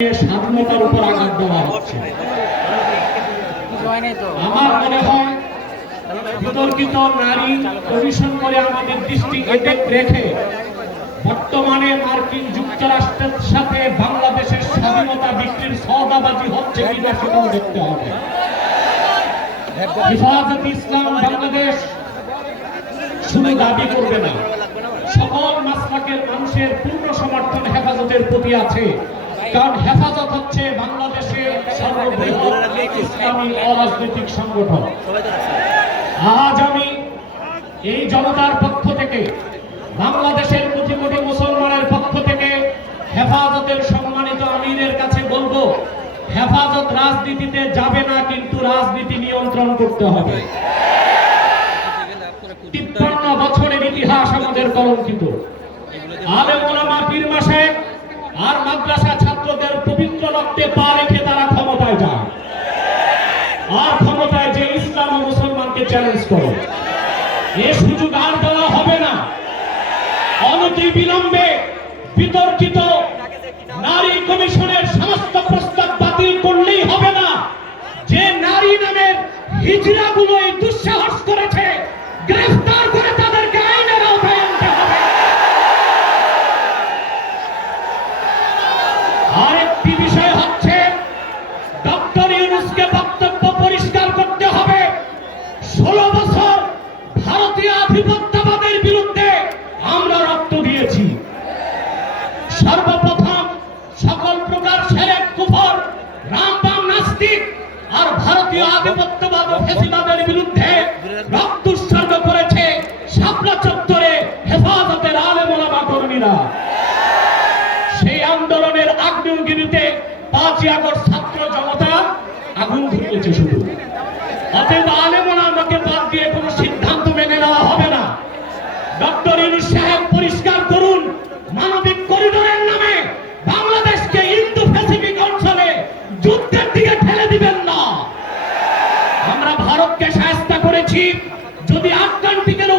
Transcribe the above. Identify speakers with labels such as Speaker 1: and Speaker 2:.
Speaker 1: স্বাধীনতার উপর আঘাত দেওয়া হচ্ছে। আমার মনে হয় নারী কমিশন করে আমাদের দৃষ্টিকে রেখে বর্তমানে মার্কিন যুক্তরাষ্ট্রের সাথে বাংলাদেশের স্বাধীনতা বিক্রির সওদাবাজি হচ্ছে কিনা সেটাও দেখতে হবে। হেফাজত ইসলাম বাংলাদেশ শুধু দাবি করবে না। সকল মাসলাকের মানুষের পূর্ণ সমর্থন হেফাজতের প্রতি আছে। কারণ হেফাজত হচ্ছে বাংলাদেশের সর্ববৃহৎ ইসলামী অরাজনৈতিক সংগঠন। আজ আমি এই জনতার পক্ষ থেকে, বাংলাদেশের কোটি কোটি মুসলমানের পক্ষ থেকে হেফাজতের সম্মানিত আমিরের কাছে বলব, হেফাজত রাজনীতিতে যাবে না, কিন্তু রাজনীতি নিয়ন্ত্রণ করতে হবে। তিপ্পান্ন বছরের ইতিহাস আমাদের কলঙ্কিত। আলেম পীর মাসে আর মাদ্রাসা ছাত্রদের পবিত্র রক্তে পা রেখে তারা ক্ষমতায় যায় আর ক্ষমতায় যে ইসলাম ও মুসলমানকে চ্যালেঞ্জ করে। এ সুযোগ আর দেওয়া হবে না। অনতি বিলম্বে বিতর্কিত নারী কমিশনের সমস্ত প্রস্তাব বাতিল করলেই হবে না। যে নারী নামের হিজড়াগুলো এই দুঃসাহস ভারতীয় আধিপত্যবাদ ফেসিবাদের বিরুদ্ধে রক্ত উৎসর্গ করেছে শাপলা চত্বরে হেফাজতের আলেমোলামা কর্মীরা। সেই আন্দোলনের আগ্নেয়গিরিতে পাঁচই আগস্ট ছাত্র জনতা আগুন ধরিয়েছে শুধু। অতএব আলেমন আমাকে বাদ দিয়ে কোনো সিদ্ধান্ত মেনে নেওয়া হবে না। ডক্টর ইউনুস সাহেব ভারতকে সাহায্য করেছি। যদি আটলান্টিকের